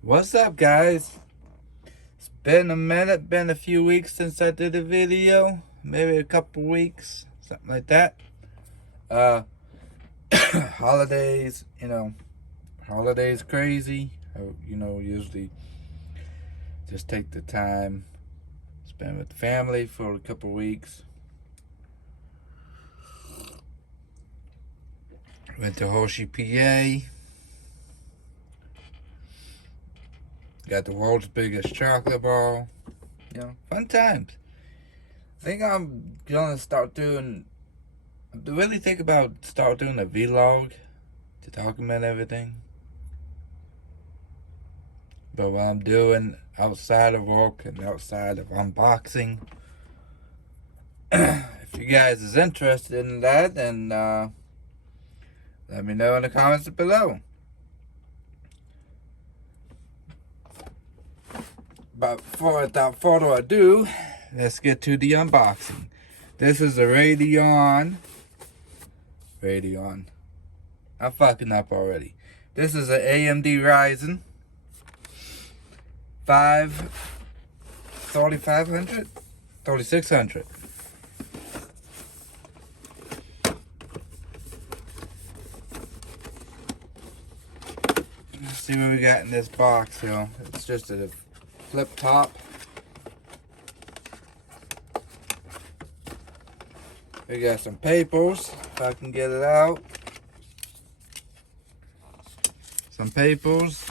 What's up, guys? It's been a minute, been a few weeks since I did a video. Maybe a couple weeks, something like that. Uh, holidays, holidays crazy. Usually just take the time, spend with the family for a couple weeks. Went to Hershey, PA. Got the world's biggest chocolate bar. Fun times. I think I'm gonna start doing. I really think about start doing a vlog to document everything. But what I'm doing outside of work and outside of unboxing. If you guys is interested in that, then let me know in the comments below. But without further ado, let's get to the unboxing. This is a Radeon. I'm fucking up already. This is an AMD Ryzen 3600. Let's see what we got in this box, yo. It's just a flip top. We got some papers, if I can get it out. Some papers.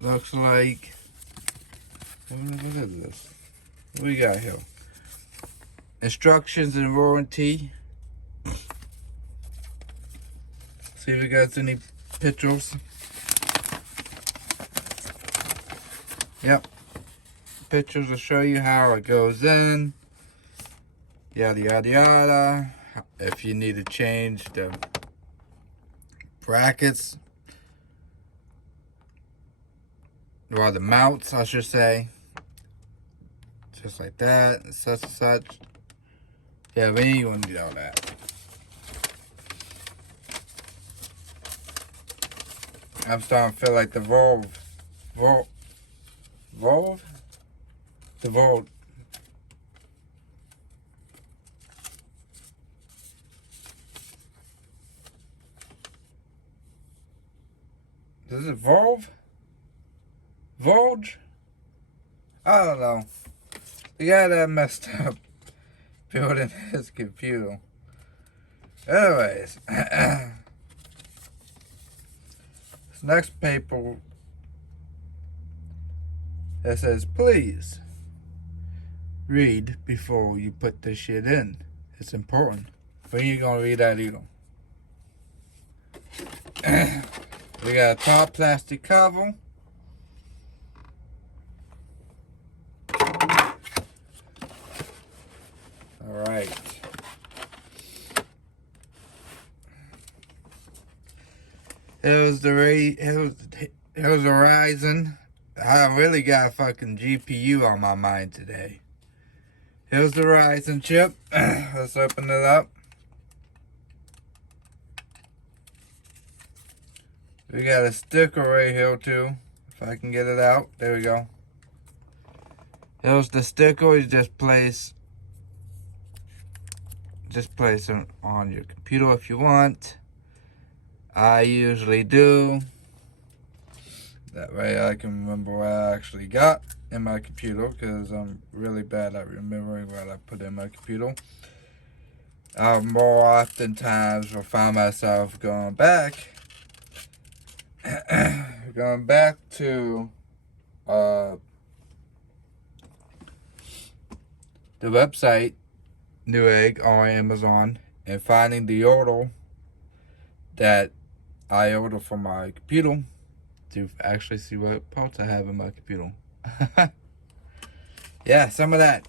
Looks like, what is this? What we got here? Instructions and warranty. See if we got any pictures. Yep. Pictures will show you how it goes in. Yada yada yada. If you need to change the brackets, or the mounts, I should say, just like that, such and such. Yeah, we ain't gonna do all that. I'm starting to feel like the Volve. Is it Volve? Volge? I don't know. The guy that messed up building his computer. Anyways, this next paper, it says, please read before you put this shit in. It's important. But you ain't gonna read that either. We got a top plastic cover. Alright. Here's the Ryzen. I really got a fucking GPU on my mind today. Here's the Ryzen chip. Let's open it up. We got a sticker right here too. If I can get it out. There we go. Here's the sticker. You just place it on your computer if you want. I usually do. That way I can remember what I actually got in my computer, because I'm really bad at remembering what I put in my computer. More oftentimes will find myself going back to the website Newegg on Amazon and finding the order that I ordered for my computer to actually see what parts I have in my computer. Yeah, some of that.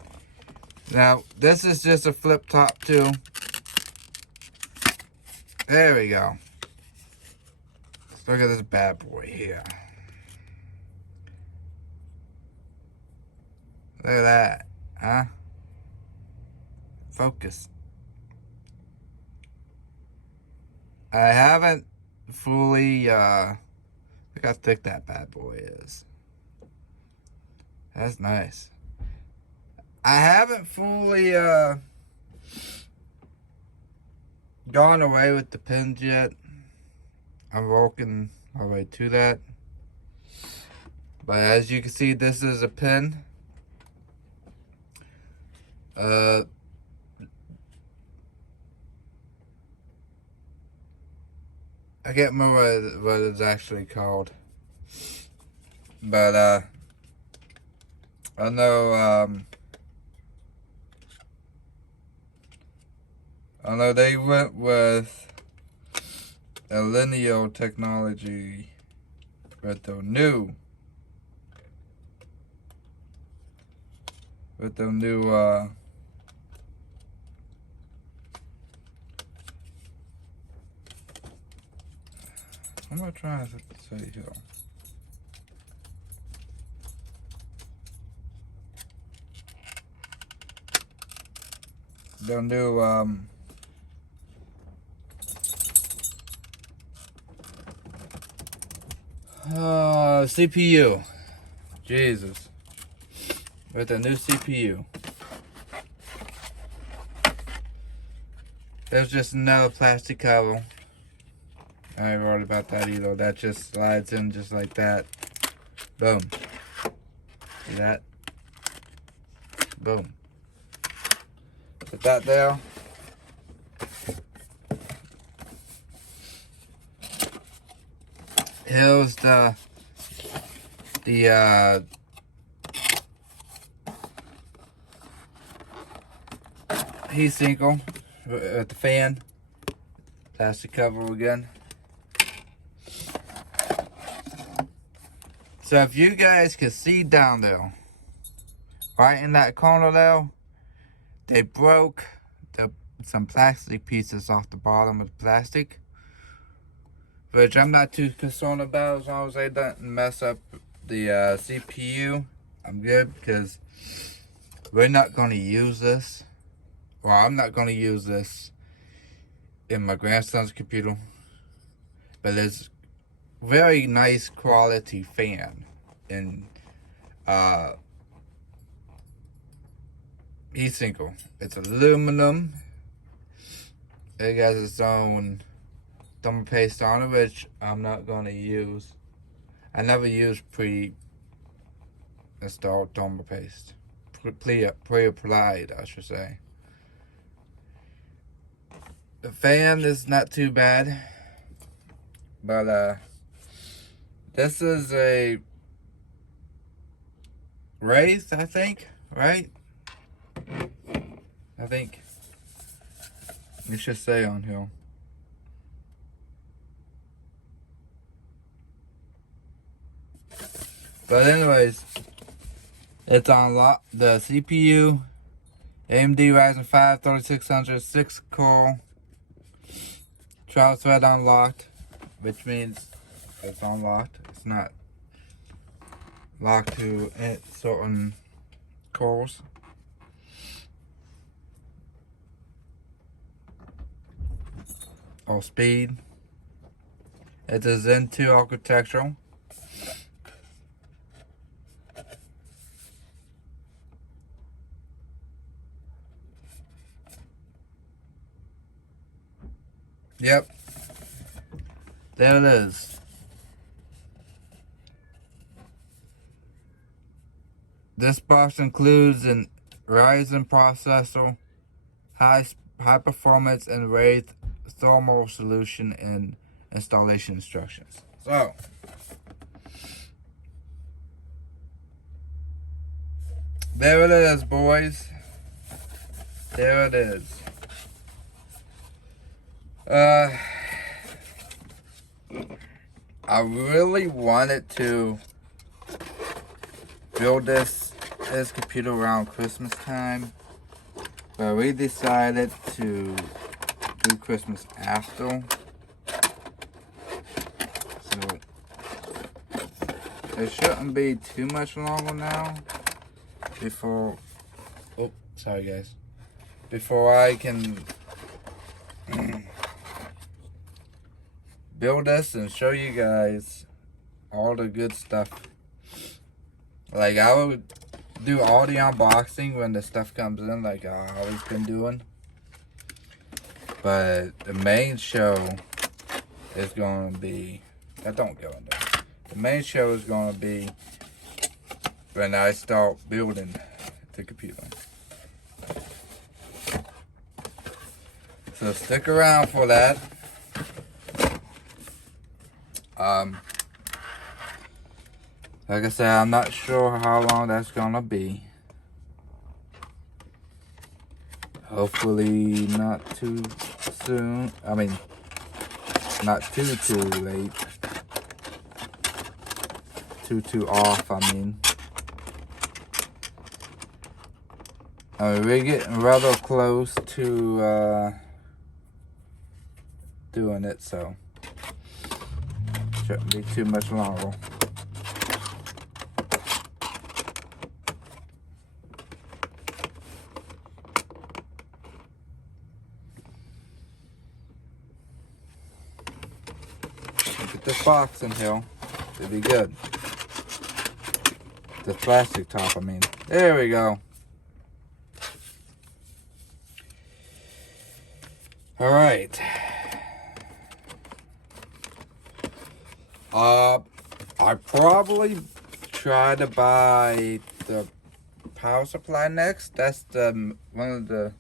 Now, this is just a flip top too. There we go. Let's look at this bad boy here. Look at that, huh? Focus. I haven't fully Look how thick that bad boy is. That's nice. I haven't fully gone away with the pins yet. I'm working my way to that. But as you can see, this is a pin. I can't remember what it's actually called. But I know they went with a lineal technology with the new what am I trying to say here? The new CPU. Jesus. With the new CPU. There's just another plastic cover. I ain't worried about that either. That just slides in just like that. Boom. See that? Boom. Put that there. Here's the heat sinker with the fan. Plastic cover again. So if you guys can see down there, right in that corner there, they broke some plastic pieces off the bottom of the plastic, which I'm not too concerned about as long as they don't mess up the CPU. I'm good because we're not going to use this. Well, I'm not going to use this in my grandson's computer, but it's very nice quality fan and heat sinker. It's aluminum. It has its own thermal paste on it, which I'm not going to use. I never use pre-installed thermal paste. Pre-applied, I should say. The fan is not too bad, but this is a Ryzen, I think, right? I think it should say on here. But anyways, it's unlocked. The CPU, AMD Ryzen 5 3600 6-core, 12 thread unlocked, which means it's unlocked. It's not locked to certain cores. Or speed. It's a Zen 2 architecture. Yep. There it is. This box includes an Ryzen processor, high performance and raised thermal solution, and installation instructions. So, there it is, boys. There it is. I really wanted to build this computer around Christmas time, but we decided to do Christmas after. So it shouldn't be too much longer now before, oh, sorry guys, before I can build this and show you guys all the good stuff. Like, I would do all the unboxing when the stuff comes in, like I always been doing. But the main show is going to be, I don't go in there. The main show is going to be when I start building the computer. So stick around for that. Like I said, I'm not sure how long that's gonna be. Hopefully not too soon. I mean, not too late. Too off, I mean. We're getting rather close to doing it, so shouldn't be too much longer. Get this box in here. It'll be good. The plastic top, I mean. There we go. All right. I probably try to buy the power supply next. That's the one of the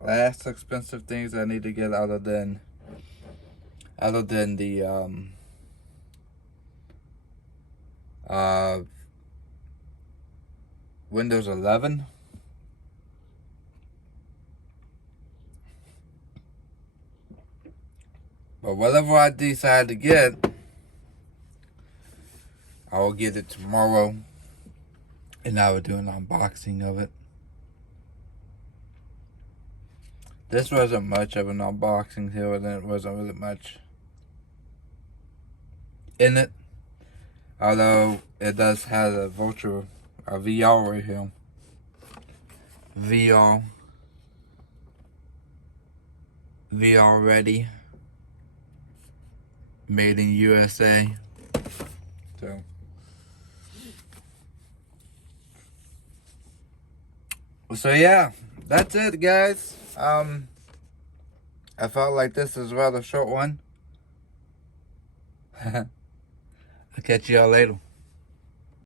last expensive things I need to get other than the Windows 11. But whatever I decide to get, I will get it tomorrow, and I will do an unboxing of it. This wasn't much of an unboxing here, and it wasn't really much in it. Although it does have a VR right here. VR ready. Made in USA. So yeah, that's it, guys. I felt like this is a rather short one. I'll catch y'all later.